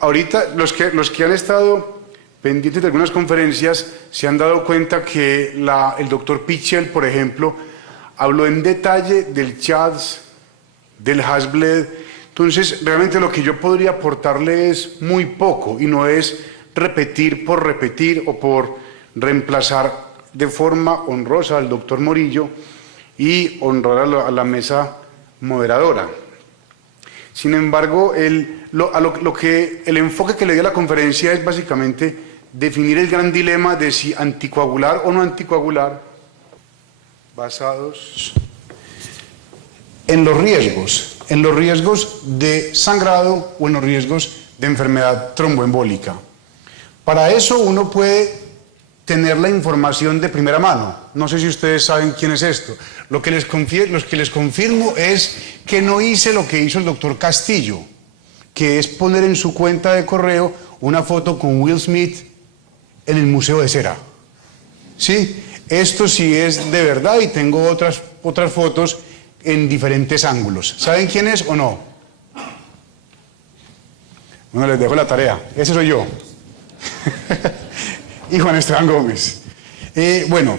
Ahorita los que han estado pendientes de algunas conferencias se han dado cuenta que el doctor Pichel, por ejemplo, habló en detalle del CHADS, del Hasbled. Entonces, realmente lo que yo podría aportarle es muy poco y no es repetir por repetir o por reemplazar de forma honrosa al doctor Morillo y honrar a la mesa moderadora. Sin embargo, el enfoque que le di a la conferencia es básicamente definir el gran dilema de si anticoagular o no anticoagular, basados en los riesgos de sangrado o en los riesgos de enfermedad tromboembólica. Para eso uno puede tener la información de primera mano. No sé si ustedes saben quién es esto. Lo que les confirmo es que no hice lo que hizo el doctor Castillo, que es poner en su cuenta de correo una foto con Will Smith en el Museo de Cera. ¿Sí? Esto sí es de verdad y tengo otras fotos en diferentes ángulos. ¿Saben quién es o no? Bueno, les dejo la tarea. Ese soy yo. Y Juan Esteban Gómez. Bueno,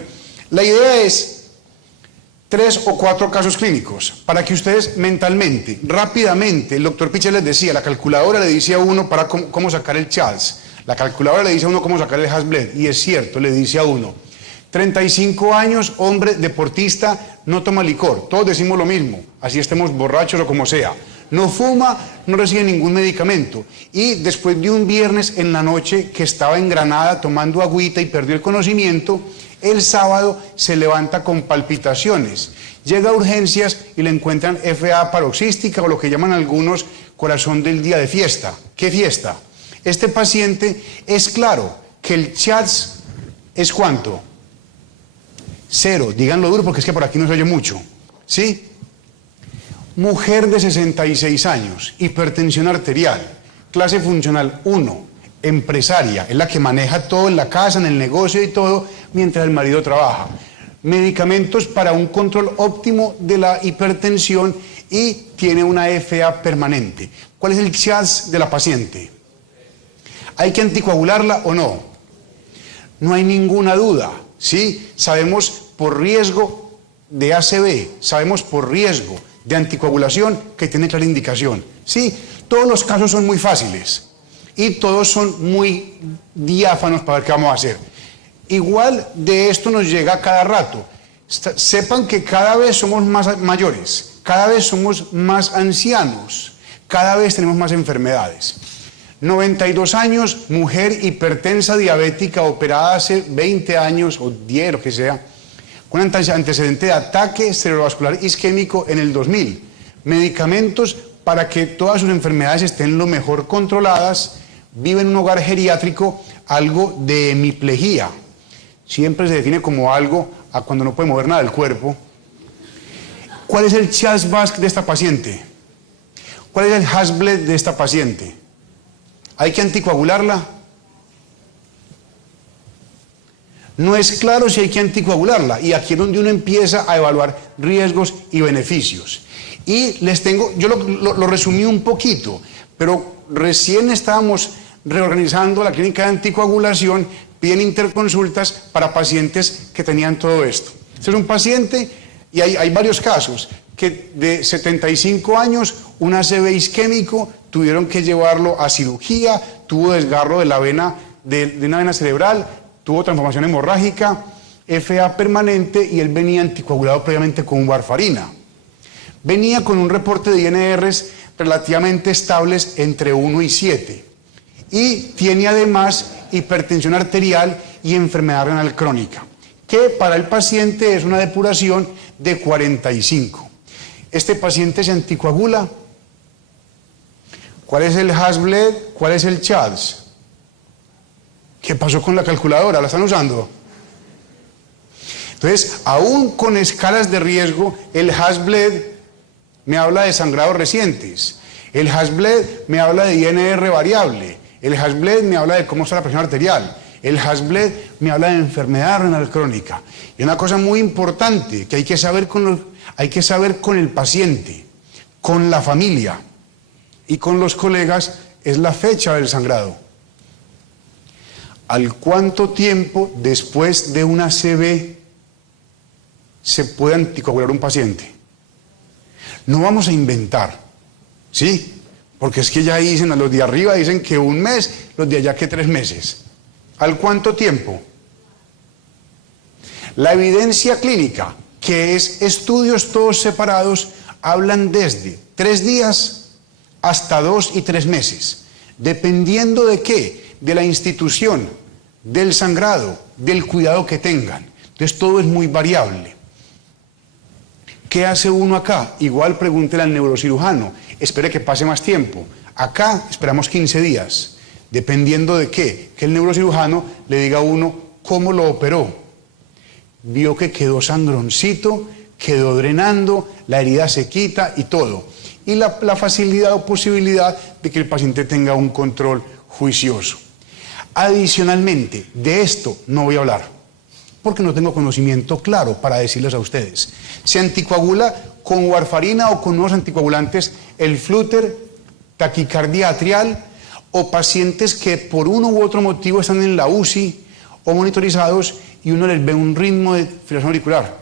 la idea es 3 o 4 casos clínicos para que ustedes mentalmente, rápidamente, el doctor Pichel les decía, la calculadora le dice a uno para cómo sacar el CHADS, la calculadora le dice a uno cómo sacar el Hasbled, y es cierto, le dice a uno, 35 años, hombre, deportista, no toma licor, todos decimos lo mismo, así estemos borrachos o como sea. No fuma, no recibe ningún medicamento. Y después de un viernes en la noche que estaba en Granada tomando agüita y perdió el conocimiento, el sábado se levanta con palpitaciones. Llega a urgencias y le encuentran FA paroxística o lo que llaman algunos corazón del día de fiesta. ¿Qué fiesta? Este paciente es claro que el CHADS es ¿cuánto? 0. Díganlo duro porque es que por aquí no se oye mucho. ¿Sí? Mujer de 66 años, hipertensión arterial, clase funcional 1, empresaria, es la que maneja todo en la casa, en el negocio y todo, mientras el marido trabaja. Medicamentos para un control óptimo de la hipertensión y tiene una FA permanente. ¿Cuál es el CHADS de la paciente? ¿Hay que anticoagularla o no? No hay ninguna duda, ¿sí? Sabemos por riesgo de ACV, sabemos por riesgo de anticoagulación que tiene clara indicación. Sí, todos los casos son muy fáciles y todos son muy diáfanos para ver qué vamos a hacer. Igual de esto nos llega a cada rato. Sepan que cada vez somos más mayores, cada vez somos más ancianos, cada vez tenemos más enfermedades. 92 años, mujer hipertensa diabética operada hace 20 años o 10, lo que sea, con antecedente de ataque cerebrovascular isquémico en el 2000. Medicamentos para que todas sus enfermedades estén lo mejor controladas. Vive en un hogar geriátrico, algo de hemiplegia. Siempre se define como algo a cuando no puede mover nada del cuerpo. ¿Cuál es el CHADS-VASc de esta paciente? ¿Cuál es el Hasbled de esta paciente? ¿Hay que anticoagularla? No es claro si hay que anticoagularla, y aquí es donde uno empieza a evaluar riesgos y beneficios. Y les tengo, yo lo resumí un poquito, pero recién estábamos reorganizando la clínica de anticoagulación, piden interconsultas para pacientes que tenían todo esto. Este es un paciente, y hay varios casos, que de 75 años, un ACV isquémico, tuvieron que llevarlo a cirugía, tuvo desgarro de la vena, de una vena cerebral, tuvo transformación hemorrágica, FA permanente, y él venía anticoagulado previamente con warfarina. Venía con un reporte de INRs relativamente estables entre 1 y 7. Y tiene además hipertensión arterial y enfermedad renal crónica, que para el paciente es una depuración de 45. Este paciente se anticoagula. ¿Cuál es el Hasbled? ¿Cuál es el CHADS? ¿Qué pasó con la calculadora? ¿La están usando? Entonces, aún con escalas de riesgo, el Hasbled me habla de sangrados recientes. El Hasbled me habla de INR variable. El Hasbled me habla de cómo está la presión arterial. El Hasbled me habla de enfermedad renal crónica. Y una cosa muy importante que hay que saber con el paciente, con la familia y con los colegas es la fecha del sangrado. ¿Al cuánto tiempo después de una ACV se puede anticoagular un paciente? No vamos a inventar, ¿sí? Porque es que ya dicen, a los de arriba dicen que 1 mes, los de allá que 3 meses. ¿Al cuánto tiempo? La evidencia clínica, que es estudios todos separados, hablan desde 3 días hasta 2 y 3 meses. Dependiendo de qué, de la institución, del sangrado, del cuidado que tengan. Entonces todo es muy variable. ¿Qué hace uno acá? Igual pregúntele al neurocirujano, espere que pase más tiempo. Acá esperamos 15 días, dependiendo de qué, que el neurocirujano le diga a uno cómo lo operó. Vio que quedó sangroncito, quedó drenando, la herida se quita y todo. Y la facilidad o posibilidad de que el paciente tenga un control juicioso. Adicionalmente, de esto no voy a hablar, porque no tengo conocimiento claro para decirles a ustedes. Se anticoagula con warfarina o con nuevos anticoagulantes el flúter, taquicardia atrial o pacientes que por uno u otro motivo están en la UCI o monitorizados y uno les ve un ritmo de fibrilación auricular.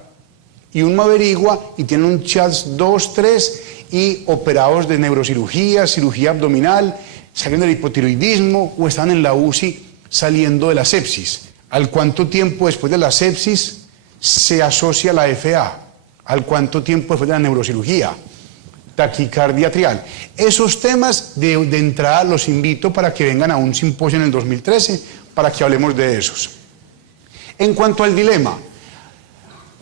Y uno averigua y tienen un CHADS 2, 3 y operados de neurocirugía, cirugía abdominal, saliendo del hipotiroidismo o están en la UCI saliendo de la sepsis. ¿Al cuánto tiempo después de la sepsis se asocia la FA? ¿Al cuánto tiempo después de la neurocirugía? Taquicardia atrial. Esos temas de entrada los invito para que vengan a un simposio en el 2013 para que hablemos de esos. En cuanto al dilema,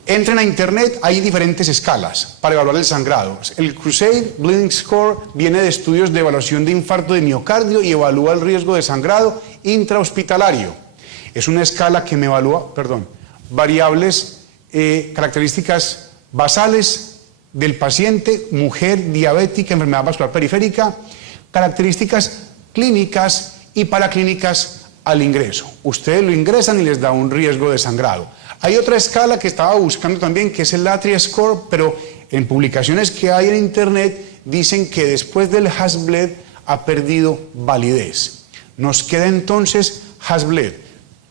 entren a internet, hay diferentes escalas para evaluar el sangrado. El Crusade Bleeding Score viene de estudios de evaluación de infarto de miocardio y evalúa el riesgo de sangrado intrahospitalario. Es una escala que me evalúa, variables, características basales del paciente, mujer, diabética, enfermedad vascular periférica, características clínicas y paraclínicas al ingreso. Ustedes lo ingresan y les da un riesgo de sangrado. Hay otra escala que estaba buscando también, que es el Atria Score, pero en publicaciones que hay en internet dicen que después del Hasbled ha perdido validez. Nos queda entonces Hasbled.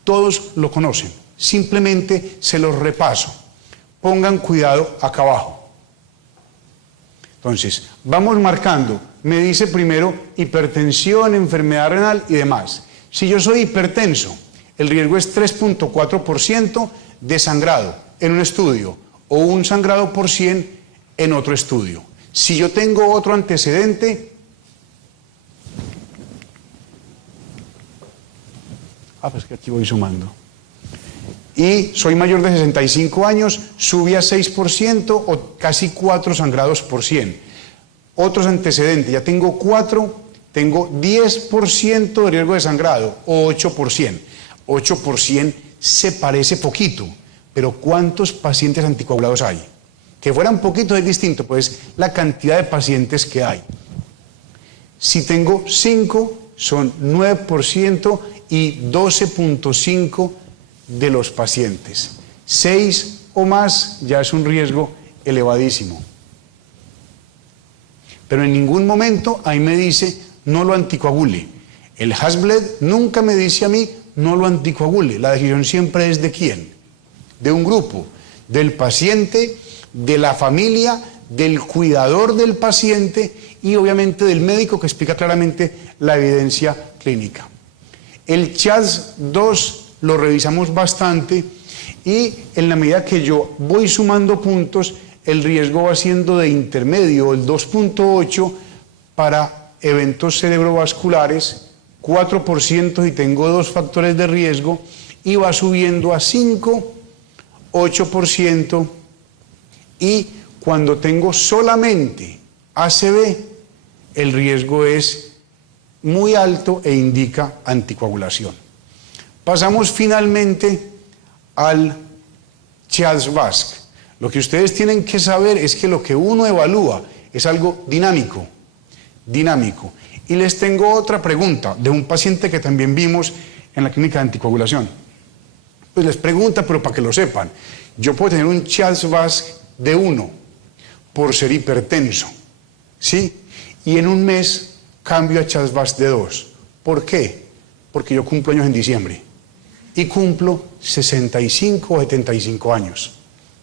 Todos lo conocen, simplemente se los repaso. Pongan cuidado acá abajo. Entonces, vamos marcando. Me dice primero hipertensión, enfermedad renal y demás. Si yo soy hipertenso, el riesgo es 3.4% de sangrado en un estudio o un sangrado por 100 en otro estudio. Si yo tengo otro antecedente, pues que aquí voy sumando, y soy mayor de 65 años, subí a 6% o casi 4 sangrados por 100. Otros antecedentes, ya tengo 4, tengo 10% de riesgo de sangrado o 8%. 8% se parece poquito, pero ¿cuántos pacientes anticoagulados hay? Que fueran poquitos es distinto, pues la cantidad de pacientes que hay. Si tengo 5, son 9% y 12.5% de los pacientes. 6 o más ya es un riesgo elevadísimo. Pero en ningún momento ahí me dice no lo anticoagule. El Hasbled nunca me dice a mí no lo anticoagule. La decisión siempre es de quién, de un grupo, del paciente, de la familia, del cuidador del paciente y obviamente del médico que explica claramente la evidencia clínica. El CHADS 2 lo revisamos bastante y en la medida que yo voy sumando puntos, el riesgo va siendo de intermedio, el 2.8 para eventos cerebrovasculares, 4% y tengo 2 factores de riesgo y va subiendo a 5, 8% y cuando tengo solamente ACV, el riesgo es muy alto e indica anticoagulación. Pasamos finalmente al CHADS-VASc. Lo que ustedes tienen que saber es que lo que uno evalúa es algo dinámico. Y les tengo otra pregunta de un paciente que también vimos en la clínica de anticoagulación. Pues les pregunta, pero para que lo sepan, yo puedo tener un CHADS-VASc de 1 por ser hipertenso, ¿sí? Y en un mes cambio a CHA2-VASc de 2. ¿Por qué? Porque yo cumplo años en diciembre y cumplo 65 o 75 años,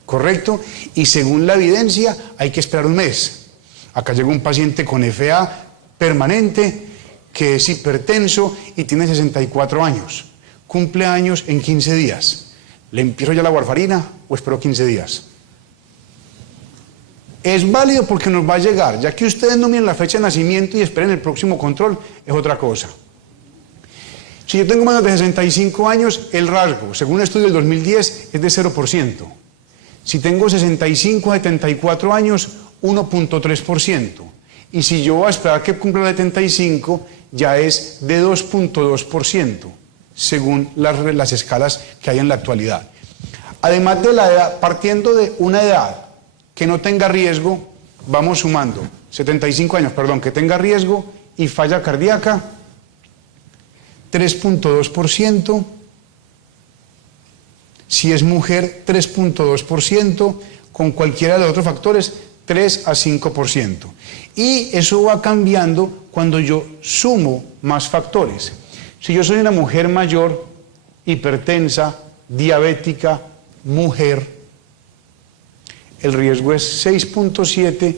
¿correcto? Y según la evidencia hay que esperar un mes. Acá llegó un paciente con FA permanente que es hipertenso y tiene 64 años. Cumple años en 15 días. ¿Le empiezo ya la warfarina o espero 15 días? Es válido porque nos va a llegar. Ya que ustedes no miren la fecha de nacimiento y esperen el próximo control, es otra cosa. Si yo tengo menos de 65 años, el rasgo, según un estudio del 2010, es de 0%. Si tengo 65 a 74 años, 1.3%. Y si yo voy a esperar que cumpla 75, ya es de 2.2%, según las escalas que hay en la actualidad. Además de la edad, partiendo de una edad que no tenga riesgo, vamos sumando 75 años, perdón, que tenga riesgo y falla cardíaca, 3.2%, si es mujer 3.2%, con cualquiera de los otros factores 3 a 5%. Y eso va cambiando cuando yo sumo más factores. Si yo soy una mujer mayor, hipertensa, diabética, mujer, el riesgo es 6.7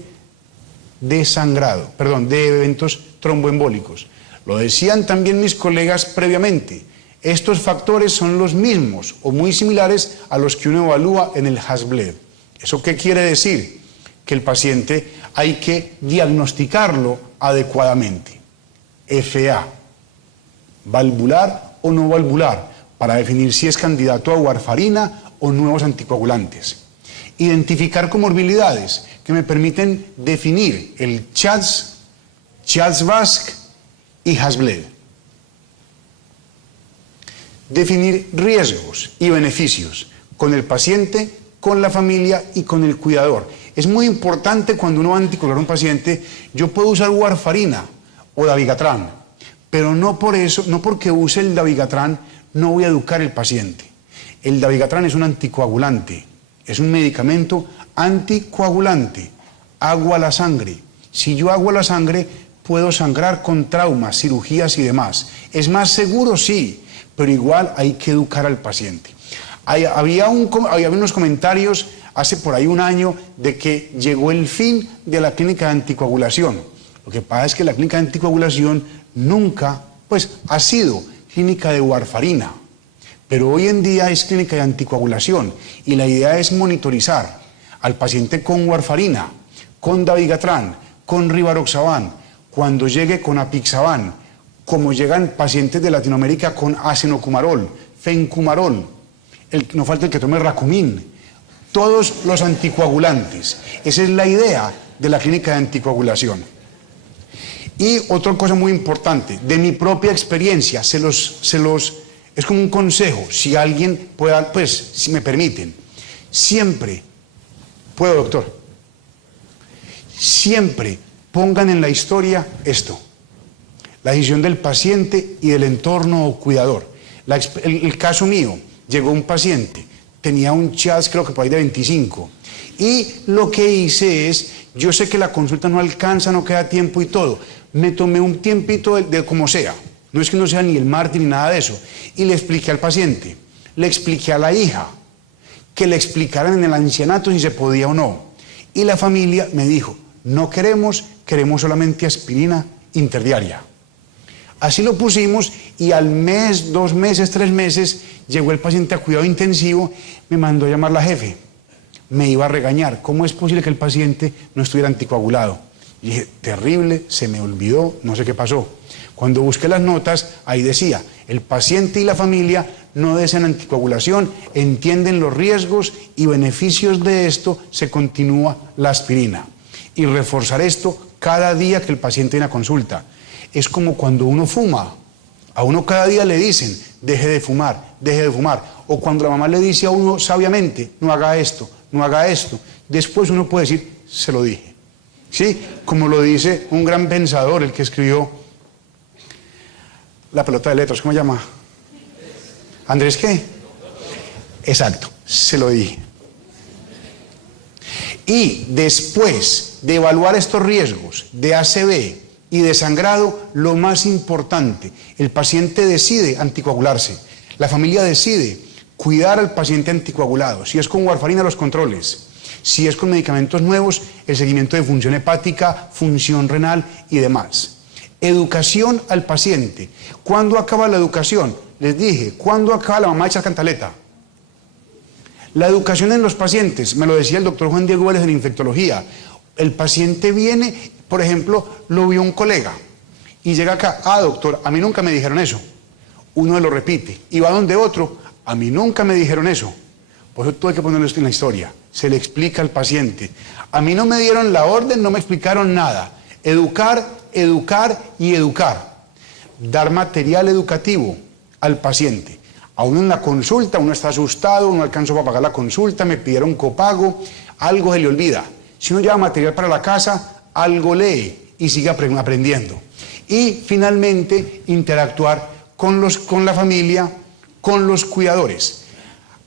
de sangrado, perdón, de eventos tromboembólicos. Lo decían también mis colegas previamente. Estos factores son los mismos o muy similares a los que uno evalúa en el Hasbled. ¿Eso qué quiere decir? Que el paciente hay que diagnosticarlo adecuadamente. FA, valvular o no valvular, para definir si es candidato a warfarina o nuevos anticoagulantes. Identificar comorbilidades que me permiten definir el CHA2, CHA2-VASc y Hasbled. Definir riesgos y beneficios con el paciente, con la familia y con el cuidador. Es muy importante cuando uno va a anticoagular a un paciente, yo puedo usar warfarina o dabigatran, pero no por eso, no porque use el dabigatran, no voy a educar al paciente. El dabigatran es un anticoagulante, es un medicamento anticoagulante, agua a la sangre. Si yo hago a la sangre, puedo sangrar con traumas, cirugías y demás. ¿Es más seguro? Sí, pero igual hay que educar al paciente. Había unos comentarios hace por ahí un año de que llegó el fin de la clínica de anticoagulación. Lo que pasa es que la clínica de anticoagulación nunca, pues, ha sido clínica de warfarina, pero hoy en día es clínica de anticoagulación y la idea es monitorizar al paciente con warfarina, con dabigatran, con rivaroxaban, cuando llegue con apixaban, como llegan pacientes de Latinoamérica con acenocumarol, fencumarol, no falta el que tome racumín, todos los anticoagulantes. Esa es la idea de la clínica de anticoagulación. Y otra cosa muy importante, de mi propia experiencia, es como un consejo, si alguien pueda, pues, si me permiten, siempre, ¿puedo, doctor? Siempre pongan en la historia esto, la decisión del paciente y del entorno o cuidador. El caso mío, llegó un paciente, tenía un CHA2 creo que por ahí de 25, y lo que hice es, yo sé que la consulta no alcanza, no queda tiempo y todo, me tomé un tiempito de como sea, no es que no sea ni el mártir ni nada de eso, y le expliqué al paciente, le expliqué a la hija, que le explicaran en el ancianato si se podía o no, y la familia me dijo, no queremos solamente aspirina interdiaria. Así lo pusimos y al mes, 2 meses, 3 meses, llegó el paciente a cuidado intensivo, me mandó a llamar la jefe, me iba a regañar, ¿cómo es posible que el paciente no estuviera anticoagulado? Y dije, terrible, se me olvidó, no sé qué pasó. Cuando busqué las notas, ahí decía, el paciente y la familia no desean anticoagulación, entienden los riesgos y beneficios de esto, se continúa la aspirina. Y reforzar esto cada día que el paciente viene a consulta. Es como cuando uno fuma, a uno cada día le dicen, deje de fumar, deje de fumar. O cuando la mamá le dice a uno sabiamente, no haga esto, no haga esto. Después uno puede decir, se lo dije. ¿Sí? Como lo dice un gran pensador, el que escribió La pelota de letras, ¿cómo se llama? ¿Andrés qué? Exacto, se lo dije. Y después de evaluar estos riesgos de ACV y de sangrado, lo más importante, el paciente decide anticoagularse, la familia decide cuidar al paciente anticoagulado, si es con warfarina los controles, si es con medicamentos nuevos, el seguimiento de función hepática, función renal y demás. Educación al paciente. ¿Cuándo acaba la educación? Les dije, ¿cuándo acaba la mamá de echar cantaleta? La educación en los pacientes, me lo decía el doctor Juan Diego Vélez en infectología. El paciente viene, por ejemplo, lo vio un colega y llega acá, doctor, a mí nunca me dijeron eso. Uno lo repite y va donde otro, a mí nunca me dijeron eso. Por eso tuve que ponerlo en la historia. Se le explica al paciente. A mí no me dieron la orden, no me explicaron nada. Educar, educar y educar. Dar material educativo al paciente. A uno en la consulta, uno está asustado, no alcanzó para pagar la consulta, me pidieron copago, algo se le olvida. Si uno lleva material para la casa, algo lee y sigue aprendiendo. Y finalmente, interactuar con la familia, con los cuidadores.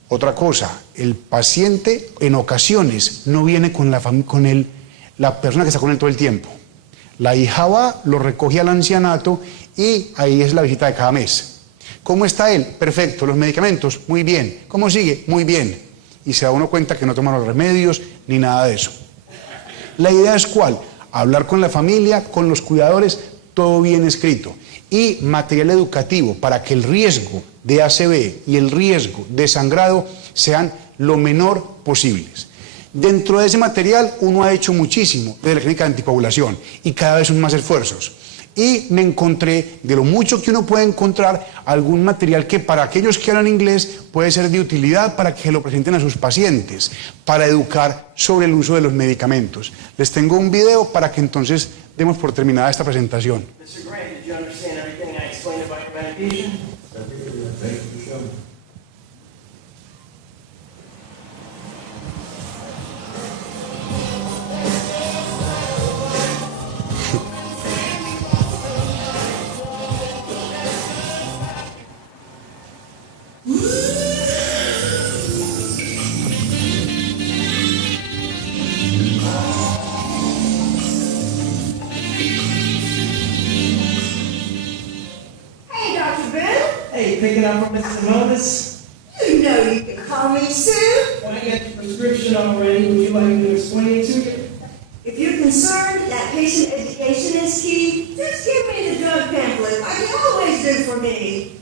Otra cosa, el paciente en ocasiones no viene con la persona que está con él todo el tiempo. La hija va, lo recoge al ancianato y ahí es la visita de cada mes. ¿Cómo está él? Perfecto. ¿Los medicamentos? Muy bien. ¿Cómo sigue? Muy bien. Y se da uno cuenta que no toma los remedios ni nada de eso. La idea es ¿cuál? Hablar con la familia, con los cuidadores, todo bien escrito. Y material educativo para que el riesgo de ACV y el riesgo de sangrado sean lo menor posibles. Dentro de ese material uno ha hecho muchísimo desde la clínica de anticoagulación y cada vez son más esfuerzos. Y me encontré, de lo mucho que uno puede encontrar, algún material que para aquellos que hablan inglés puede ser de utilidad para que lo presenten a sus pacientes, para educar sobre el uso de los medicamentos. Les tengo un video para que entonces demos por terminada esta presentación. Mr. Gray, did you understand everything I explained about your medication? Picking up from Mr. Simonis. You know you can call me Sue. When I get the prescription already, would you like me to explain it to you? If you're concerned that patient education is key, just give me the drug pamphlet, like you always do for me.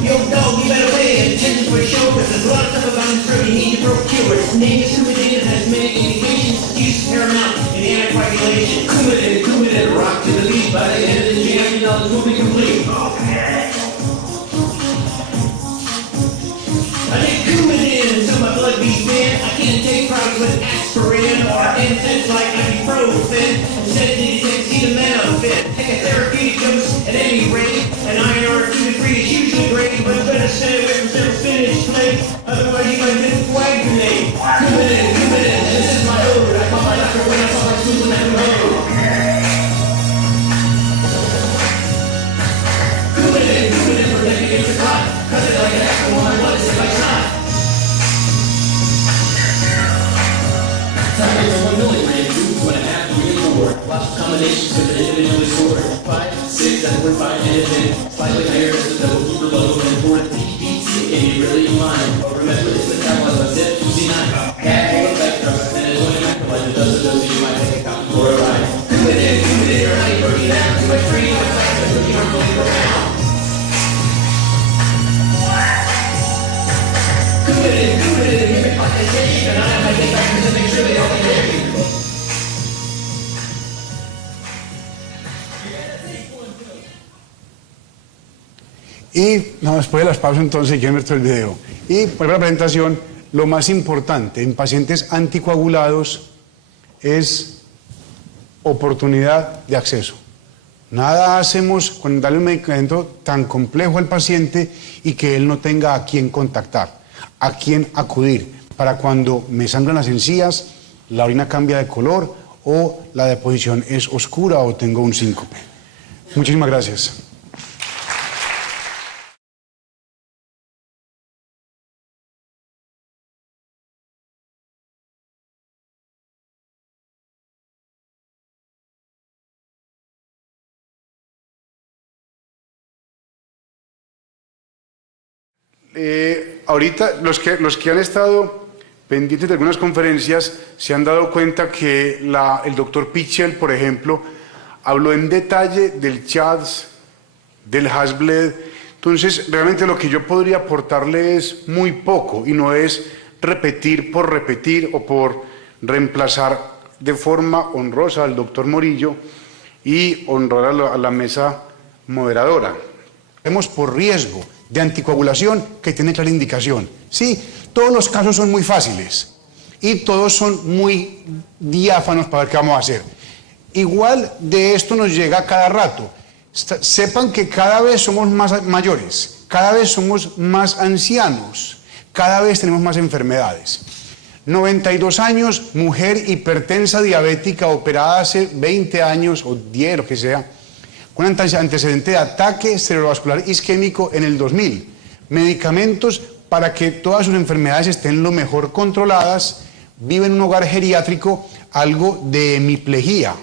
Yo, dog, you better pay attention for sure, because there's a lot of stuff about this drug you need to procure. Its name is Coumadin, has many indications, use is paramount in the anticoagulation. Coumadin, rock to the beat. By the end of the jam, your knowledge will be complete. I take Coumadin until my blood beats thin. I can't take products with aspirin or incense like ibuprofen. Instead, you take acetaminophen. Take a therapeutic dose at any rate. An INR 2 to 3 is usually great, but better stay away from some spinach plates. Otherwise, you might discoagulate. Coumadin, this is my ode. I call my doctor when I saw my school in that road. Coumadin, protect against the clot. Cut it like an apple on my blood is if I snot. Time is 1 milligram, 2.5 million. Lots of combinations with an individually scored. 5, 6, that's where 5 is in. Slightly higher as the double super low and 4 TBT. And you really mind. But remember, it's metabolized by Z2C9. Cat effect drugs, and it's only microlized. It doesn't do you might take a count for a ride. Coumadin, or how you broke it down. Too much free, too much fast, but you don't really go down. Coumadin, give me fucking shake, and I have my take back to make sure they all can hear me. Y después de las pausas entonces yo meto el video. Y por la presentación, lo más importante en pacientes anticoagulados es oportunidad de acceso. Nada hacemos con darle un medicamento tan complejo al paciente y que él no tenga a quién contactar, a quién acudir, para cuando me sangran las encías, la orina cambia de color o la deposición es oscura o tengo un síncope. Muchísimas gracias. Ahorita los que han estado pendientes de algunas conferencias se han dado cuenta que el doctor Pichel, por ejemplo, habló en detalle del CHADS, del Hasbled. Entonces, realmente lo que yo podría aportarle es muy poco y no es repetir por repetir o por reemplazar de forma honrosa al doctor Morillo y honrar a la mesa moderadora. Vemos por riesgo de anticoagulación que tiene clara indicación. Sí, todos los casos son muy fáciles y todos son muy diáfanos para ver qué vamos a hacer. Igual de esto nos llega cada rato. Sepan que cada vez somos más mayores, cada vez somos más ancianos, cada vez tenemos más enfermedades. 92 años, mujer hipertensa diabética operada hace 20 años o 10, lo que sea, con antecedente de ataque cerebrovascular isquémico en el 2000. Medicamentos para que todas sus enfermedades estén lo mejor controladas. Vive en un hogar geriátrico, algo de hemiplegia.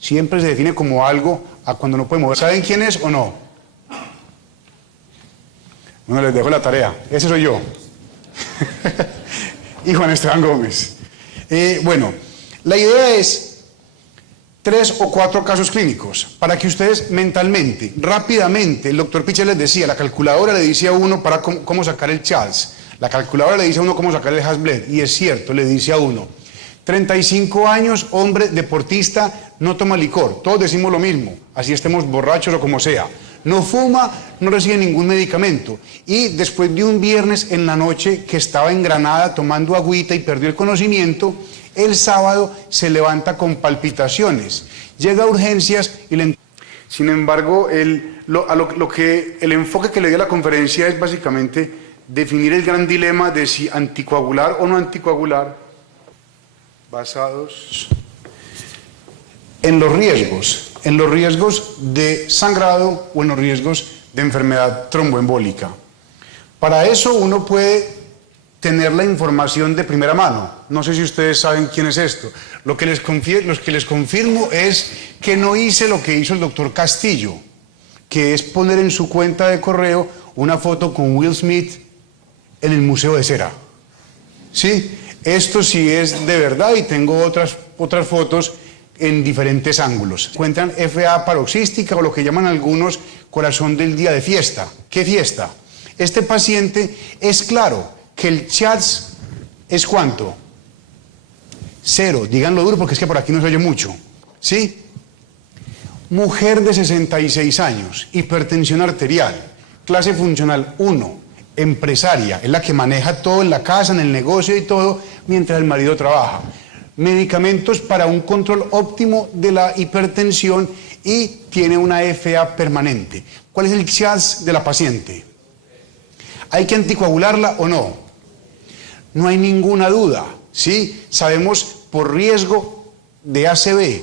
Siempre se define como algo a cuando no puede mover. ¿Saben quién es o no? Bueno, les dejo la tarea. Ese soy yo. Y Juan Esteban Gómez. Bueno, la idea es 3 o 4 casos clínicos, para que ustedes mentalmente, rápidamente, el doctor Pichel les decía, la calculadora le dice a uno para cómo sacar el CHADS, la calculadora le dice a uno cómo sacar el Hasbled, y es cierto, le dice a uno, 35 años, hombre, deportista, no toma licor, todos decimos lo mismo, así estemos borrachos o como sea, no fuma, no recibe ningún medicamento, y después de un viernes en la noche que estaba en Granada tomando agüita y perdió el conocimiento, el sábado se levanta con palpitaciones, llega a urgencias y le... Sin embargo, el enfoque que le di a la conferencia es básicamente definir el gran dilema de si anticoagular o no anticoagular, basados en los riesgos de sangrado o en los riesgos de enfermedad tromboembólica. Para eso uno puede tener la información de primera mano. No sé si ustedes saben quién es esto. Lo que les confirmo es que no hice lo que hizo el doctor Castillo, que es poner en su cuenta de correo una foto con Will Smith en el Museo de Cera. ¿Sí? Esto sí es de verdad y tengo otras fotos en diferentes ángulos. Encuentran FA paroxística o lo que llaman algunos corazón del día de fiesta. ¿Qué fiesta? Este paciente es claro que el CHADS es ¿cuánto? 0, díganlo duro porque es que por aquí no se oye mucho, ¿sí? Mujer de 66 años, hipertensión arterial, clase funcional 1, empresaria, es la que maneja todo en la casa, en el negocio y todo, mientras el marido trabaja. Medicamentos para un control óptimo de la hipertensión y tiene una FA permanente. ¿Cuál es el CHADS de la paciente? ¿Hay que anticoagularla o no? No hay ninguna duda, ¿sí? Sabemos por riesgo de ACV,